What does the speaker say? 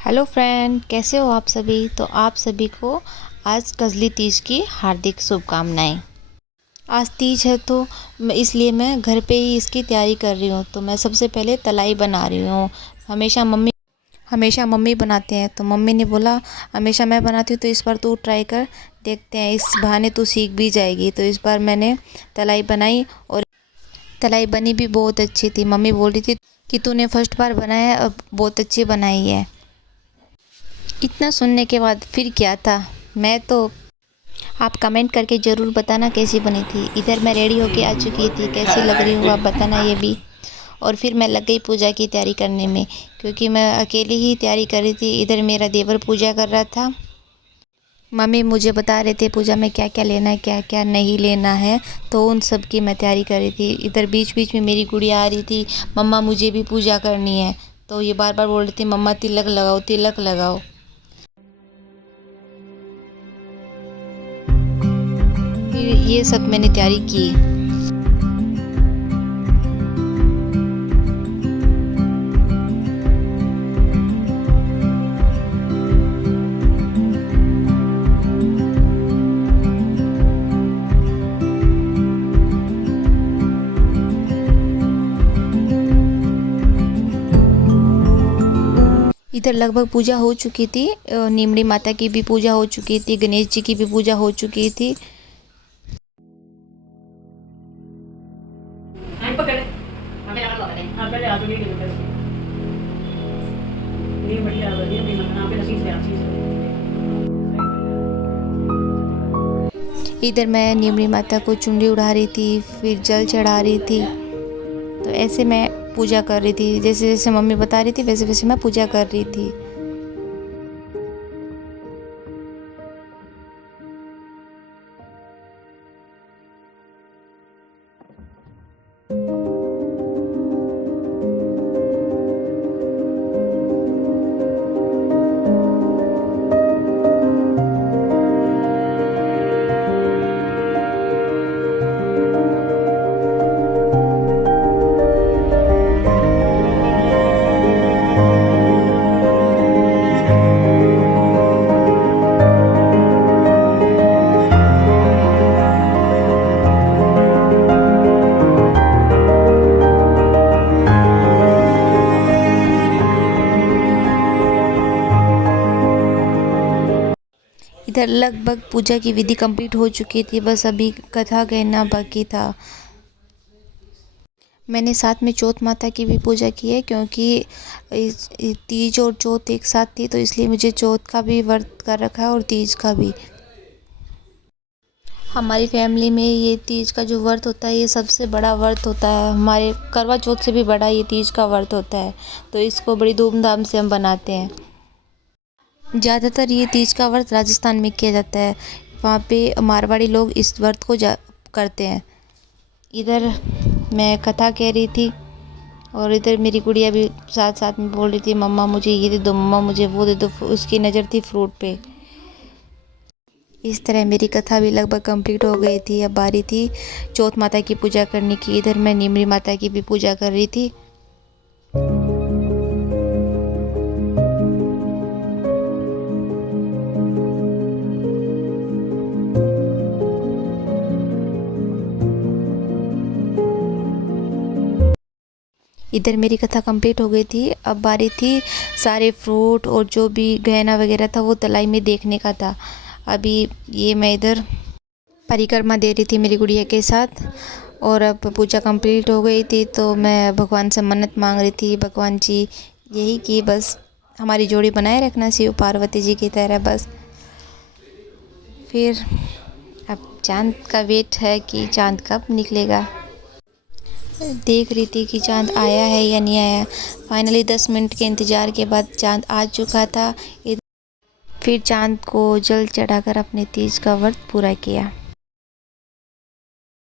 Hello friend, कैसे हो आप सभी। तो आप सभी को आज कजली तीज की हार्दिक शुभकामनाएं। आज तीज है तो इसलिए मैं घर पे ही इसकी तैयारी कर रही हूँ। तो मैं सबसे पहले तलाई बना रही हूँ। हमेशा मम्मी बनाते हैं, तो मम्मी ने बोला हमेशा मैं बनाती हूँ तो इस बार तू ट्राई कर, देखते हैं, इस बहाने तू सीख भी जाएगी। तो इस बार मैंने तलाई बनाई और तलाई बनी भी बहुत अच्छी थी। मम्मी बोल रही थी कि तूने फर्स्ट बार बनाया और बहुत अच्छी बनाई है। इतना सुनने के बाद फिर क्या था। मैं तो आप कमेंट करके ज़रूर बताना कैसी बनी थी। इधर मैं रेडी होके आ चुकी थी, कैसी लग रही हूँ आप बताना ये भी। और फिर मैं लग गई पूजा की तैयारी करने में, क्योंकि मैं अकेली ही तैयारी कर रही थी। इधर मेरा देवर पूजा कर रहा था। मम्मी मुझे बता रहे थे पूजा में क्या क्या लेना है, क्या क्या नहीं लेना है, तो उन सब की मैं तैयारी कर रही थी। इधर बीच बीच में मेरी गुड़िया आ रही थी, मम्मा मुझे भी पूजा करनी है। तो ये बार बार बोल रही थी मम्मा तिलक लगाओ, तिलक लगाओ। फिर ये सब मैंने तैयारी की। इधर लगभग पूजा हो चुकी थी। नीमड़ी माता की भी पूजा हो चुकी थी, गणेश जी की भी पूजा हो चुकी थी। इधर मैं नीमड़ी माता को चुनरी उड़ा रही थी, फिर जल चढ़ा रही थी। तो ऐसे मैं पूजा कर रही थी, जैसे जैसे मम्मी बता रही थी वैसे वैसे मैं पूजा कर रही थी। इधर लगभग पूजा की विधि कंप्लीट हो चुकी थी, बस अभी कथा कहना बाकी था। मैंने साथ में चौथ माता की भी पूजा की है, क्योंकि तीज और चौथ एक साथ थी, तो इसलिए मुझे चौथ का भी व्रत कर रखा है और तीज का भी। हमारी फैमिली में ये तीज का जो व्रत होता है ये सबसे बड़ा व्रत होता है। हमारे करवा चौथ से भी बड़ा ये तीज का व्रत होता है, तो इसको बड़ी धूमधाम से हम बनाते हैं। ज़्यादातर ये तीज का व्रत राजस्थान में किया जाता है, वहाँ पे मारवाड़ी लोग इस व्रत को करते हैं। इधर मैं कथा कह रही थी और इधर मेरी गुड़िया भी साथ साथ में बोल रही थी मम्मा मुझे ये दे दो, मम्मा मुझे वो दे दो। उसकी नज़र थी फ्रूट पे। इस तरह मेरी कथा भी लगभग कंप्लीट हो गई थी। अब बारी थी चौथ माता की पूजा करने की। इधर मैं नीमड़ी माता की भी पूजा कर रही थी। इधर मेरी कथा कंप्लीट हो गई थी। अब बारी थी सारे फ्रूट और जो भी गहना वगैरह था वो तलाई में देखने का था। अभी ये मैं इधर परिक्रमा दे रही थी मेरी गुड़िया के साथ। और अब पूजा कंप्लीट हो गई थी, तो मैं भगवान से मन्नत मांग रही थी, भगवान जी यही कि बस हमारी जोड़ी बनाए रखना शिव पार्वती जी की तरह बस। फिर अब चाँद का वेट है कि चाँद कब निकलेगा। देख रही थी कि चाँद आया है या नहीं आया। फाइनली 10 मिनट के इंतज़ार के बाद चाँद आ चुका था। फिर चाँद को जल चढ़ाकर अपने तीज का व्रत पूरा किया।